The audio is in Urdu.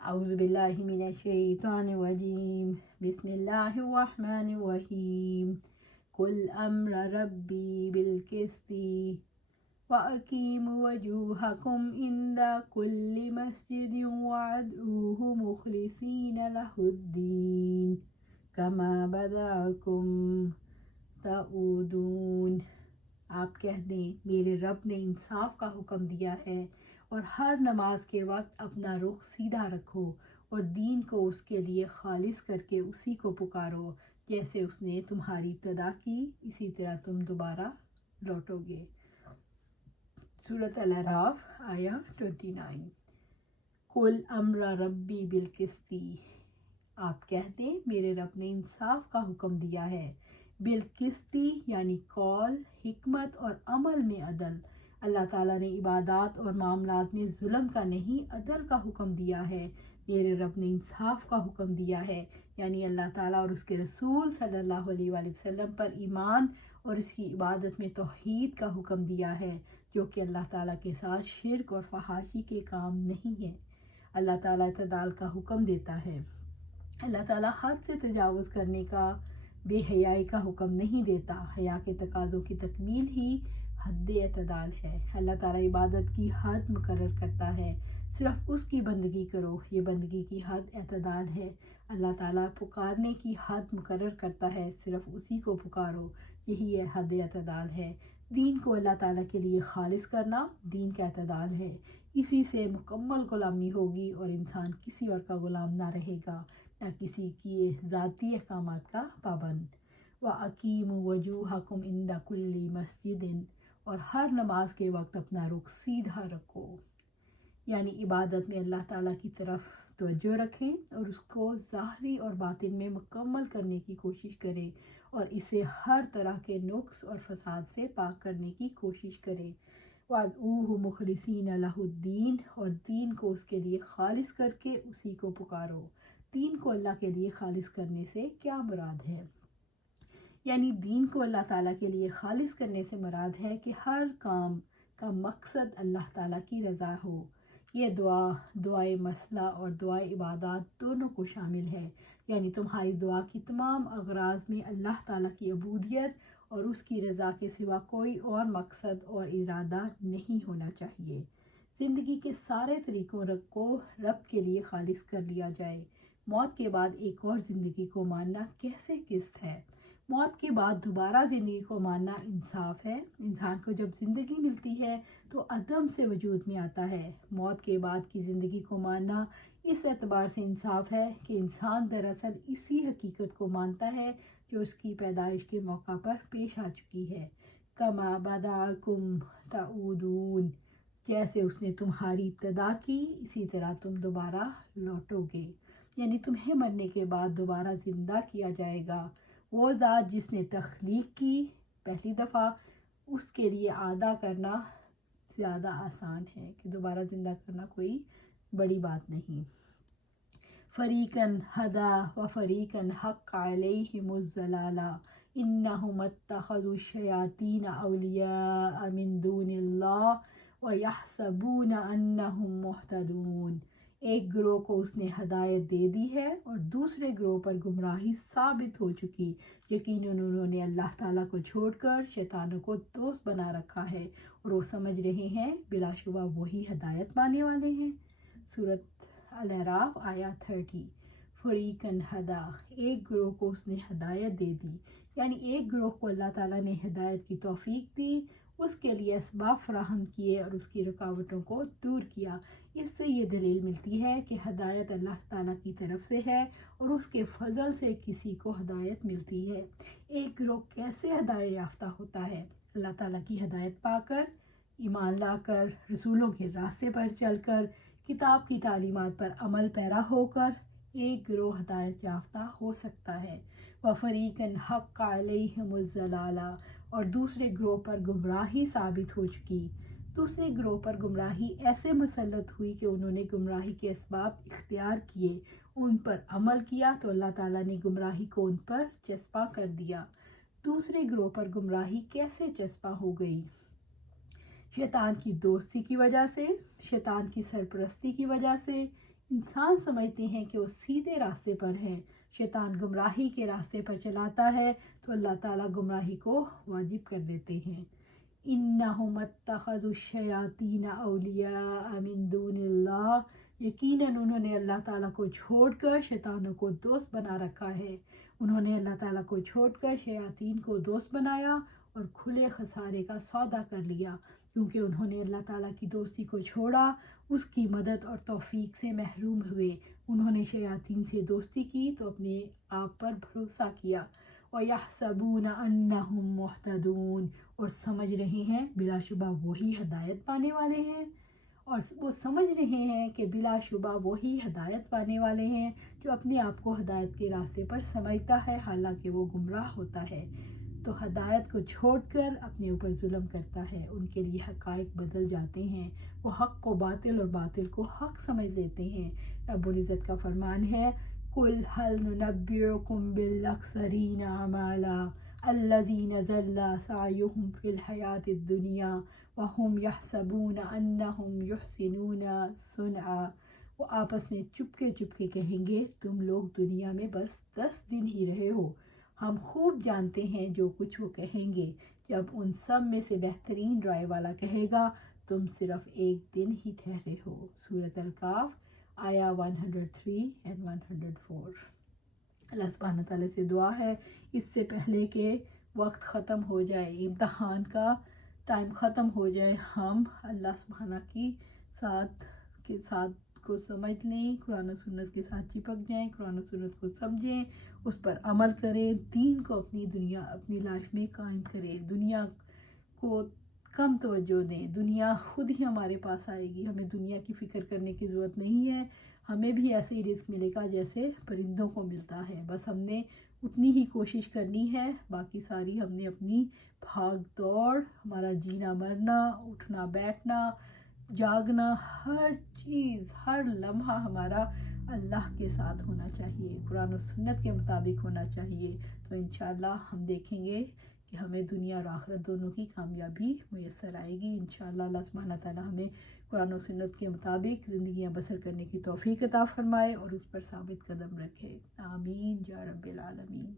اعوذ باللہ من الشیطان الرجیم بسم اللہ الرحمن الرحیم قل امر ربی بالقسط وَأَقِیمُوا وَجُوهَکُمْ عِنْدَ كُلِّ مَسْجِدٍ وَادْعُوهُ مُخْلِصِینَ لَهُ الدِّینَ كَمَا بَدَأَکُمْ تَعُودُونَ۔ آپ کہہ دیں میرے رب نے انصاف کا حکم دیا ہے اور ہر نماز کے وقت اپنا رخ سیدھا رکھو اور دین کو اس کے لیے خالص کر کے اسی کو پکارو جیسے اس نے تمہاری ابتدا کی اسی طرح تم دوبارہ لوٹو گے۔ سورۃ الاعراف آیا 29۔ قل امر ربی بالقسط، آپ کہہ دیں میرے رب نے انصاف کا حکم دیا ہے۔ بالقسط یعنی قول، حکمت اور عمل میں عدل۔ اللہ تعالیٰ نے عبادات اور معاملات میں ظلم کا نہیں عدل کا حکم دیا ہے۔ میرے رب نے انصاف کا حکم دیا ہے، یعنی اللہ تعالیٰ اور اس کے رسول صلی اللہ علیہ وآلہ وسلم پر ایمان اور اس کی عبادت میں توحید کا حکم دیا ہے، جو کہ اللہ تعالیٰ کے ساتھ شرک اور فحاشی کے کام نہیں ہے۔ اللہ تعالیٰ اعتدال کا حکم دیتا ہے۔ اللہ تعالیٰ حد سے تجاوز کرنے کا، بے حیائی کا حکم نہیں دیتا۔ حیا کے تقاضوں کی تکمیل ہی حد اعتدال ہے۔ اللہ تعالیٰ عبادت کی حد مقرر کرتا ہے، صرف اس کی بندگی کرو، یہ بندگی کی حد اعتدال ہے۔ اللہ تعالیٰ پکارنے کی حد مقرر کرتا ہے، صرف اسی کو پکارو، یہی ہے حد اعتدال ہے۔ دین کو اللہ تعالیٰ کے لیے خالص کرنا دین کا اعتدال ہے۔ اسی سے مکمل غلامی ہوگی اور انسان کسی اور کا غلام نہ رہے گا، نہ کسی کی ذاتی احکامات کا پابند۔ وَأَقِیمُوا وَجُوهَکُمْ عِنْدَ كُلِّ مَسْجِدٍ، اور ہر نماز کے وقت اپنا رخ سیدھا رکھو، یعنی عبادت میں اللہ تعالیٰ کی طرف توجہ رکھیں اور اس کو ظاہری اور باطن میں مکمل کرنے کی کوشش کریں اور اسے ہر طرح کے نقص اور فساد سے پاک کرنے کی کوشش کریں۔ وَادْعُوهُ مُخْلِصِینَ لَهُ الدِّینَ، اور دین کو اس کے لیے خالص کر کے اسی کو پکارو۔ دین کو اللہ کے لیے خالص کرنے سے کیا مراد ہے؟ یعنی دین کو اللہ تعالیٰ کے لیے خالص کرنے سے مراد ہے کہ ہر کام کا مقصد اللہ تعالیٰ کی رضا ہو۔ یہ دعائے مسئلہ اور دعائے عبادات دونوں کو شامل ہے، یعنی تمہاری دعا کی تمام اغراض میں اللہ تعالیٰ کی عبودیت اور اس کی رضا کے سوا کوئی اور مقصد اور ارادہ نہیں ہونا چاہیے۔ زندگی کے سارے طریقوں کو رب کے لیے خالص کر لیا جائے۔ موت کے بعد ایک اور زندگی کو ماننا کیسے قسط ہے؟ موت کے بعد دوبارہ زندگی کو ماننا انصاف ہے۔ انسان کو جب زندگی ملتی ہے تو عدم سے وجود میں آتا ہے۔ موت کے بعد کی زندگی کو ماننا اس اعتبار سے انصاف ہے کہ انسان دراصل اسی حقیقت کو مانتا ہے جو اس کی پیدائش کے موقع پر پیش آ چکی ہے۔ کما بدأکم تعودون، جیسے اس نے تمہاری ابتدا کی اسی طرح تم دوبارہ لوٹو گے، یعنی تمہیں مرنے کے بعد دوبارہ زندہ کیا جائے گا۔ وہ ذات جس نے تخلیق کی پہلی دفعہ، اس کے لیے ادا کرنا زیادہ آسان ہے کہ دوبارہ زندہ کرنا کوئی بڑی بات نہیں۔ فریقاً ہدا و فریقاً حق علیہم الضلالہ انہم اتخذوا الشیاطین اولیاء من دون اللہ ویحسبون انہم مہتدون۔ ایک گروہ کو اس نے ہدایت دے دی ہے اور دوسرے گروہ پر گمراہی ثابت ہو چکی، یقیناً انہوں نے اللہ تعالیٰ کو چھوڑ کر شیطانوں کو دوست بنا رکھا ہے اور وہ سمجھ رہے ہیں بلا شبہ وہی ہدایت پانے والے ہیں۔ سورۃ الاعراف آیا 30۔ فریقاً ہدا، ایک گروہ کو اس نے ہدایت دے دی، یعنی ایک گروہ کو اللہ تعالیٰ نے ہدایت کی توفیق دی، اس کے لیے اسباب فراہم کیے اور اس کی رکاوٹوں کو دور کیا۔ اس سے یہ دلیل ملتی ہے کہ ہدایت اللہ تعالیٰ کی طرف سے ہے اور اس کے فضل سے کسی کو ہدایت ملتی ہے۔ ایک گروہ کیسے ہدایت یافتہ ہوتا ہے؟ اللہ تعالیٰ کی ہدایت پا کر، ایمان لا کر، رسولوں کے راستے پر چل کر، کتاب کی تعلیمات پر عمل پیرا ہو کر ایک گروہ ہدایت یافتہ ہو سکتا ہے۔ وَفَرِيقًا حَقَّ عَلَيْهِمُ الضَّلَالَةُ، اور دوسرے گروہ پر گمراہی ثابت ہو چکی۔ دوسرے گروہ پر گمراہی ایسے مسلط ہوئی کہ انہوں نے گمراہی کے اسباب اختیار کیے، ان پر عمل کیا تو اللہ تعالیٰ نے گمراہی کو ان پر چسپاں کر دیا۔ دوسرے گروہ پر گمراہی کیسے چسپاں ہو گئی؟ شیطان کی دوستی کی وجہ سے، شیطان کی سرپرستی کی وجہ سے، انسان سمجھتے ہیں کہ وہ سیدھے راستے پر ہیں، شیطان گمراہی کے راستے پر چلاتا ہے تو اللہ تعالیٰ گمراہی کو واجب کر دیتے ہیں۔ انہم اتخذوا الشیاطین اولیاء من دون اللہ، یقیناً انہوں نے اللہ تعالیٰ کو چھوڑ کر شیطانوں کو دوست بنا رکھا ہے۔ انہوں نے اللہ تعالیٰ کو چھوڑ کر شیاطین کو دوست بنایا اور کھلے خسارے کا سودا کر لیا، کیونکہ انہوں نے اللہ تعالیٰ کی دوستی کو چھوڑا، اس کی مدد اور توفیق سے محروم ہوئے۔ انہوں نے شیاطین سے دوستی کی تو اپنے آپ پر بھروسہ کیا۔ وَيَحْسَبُونَ أَنَّهُمْ مُهْتَدُونَ، اور سمجھ رہے ہیں بلا شبہ وہی ہدایت پانے والے ہیں، اور وہ سمجھ رہے ہیں کہ بلا شبہ وہی ہدایت پانے والے ہیں جو اپنے آپ کو ہدایت کے راستے پر سمجھتا ہے حالانکہ وہ گمراہ ہوتا ہے، تو ہدایت کو چھوڑ کر اپنے اوپر ظلم کرتا ہے۔ ان کے لیے حقائق بدل جاتے ہیں، وہ حق کو باطل اور باطل کو حق سمجھ لیتے ہیں۔ رب العزت کا فرمان ہے، قُلْ هَلْ نُنَبِّئُكُمْ بِالْأَخْسَرِينَ أَعْمَالًا الَّذِينَ ضَلَّ سَعْيُهُمْ فِي الْحَيَاةِ الدُّنْيَا وَهُمْ يَحْسَبُونَ أَنَّهُمْ يُحْسِنُونَ صُنْعًا۔ وہ آپس میں چپکے کہیں گے، تم لوگ دنیا میں بس 10 دن ہی رہے ہو، ہم خوب جانتے ہیں جو کچھ وہ کہیں گے۔ جب ان سب میں سے بہترین رائے والا کہے گا، تم صرف ایک دن ہی ٹھہرے ہو۔ سورۃ الکاف آیا 103 and 104۔ اللہ سبحانہ تعالیٰ سے دعا ہے اس سے پہلے کہ وقت ختم ہو جائے، امتحان کا ٹائم ختم ہو جائے، ہم اللہ سبحانہ کی ساتھ کو سمجھ لیں، قرآن و سنت کے ساتھ چپک جائیں، قرآن و سنت کو سمجھیں، اس پر عمل کریں، دین کو اپنی لائف میں قائم کریں، دنیا کو کم توجہ دیں، دنیا خود ہی ہمارے پاس آئے گی، ہمیں دنیا کی فکر کرنے کی ضرورت نہیں ہے، ہمیں بھی ایسے ہی رزق ملے گا جیسے پرندوں کو ملتا ہے، بس ہم نے اتنی ہی کوشش کرنی ہے، باقی ساری ہم نے اپنی بھاگ دوڑ، ہمارا جینا مرنا، اٹھنا بیٹھنا، جاگنا، ہر چیز، ہر لمحہ ہمارا اللہ کے ساتھ ہونا چاہیے، قرآن و سنت کے مطابق ہونا چاہیے، تو انشاءاللہ ہم دیکھیں گے کہ ہمیں دنیا اور آخرت دونوں کی کامیابی میسر آئے گی۔ انشاءاللہ اللہ سبحانہ تعالیٰ ہمیں قرآن و سنت کے مطابق زندگیاں بسر کرنے کی توفیق عطا فرمائے اور اس پر ثابت قدم رکھے۔ آمین یا رب العالمین۔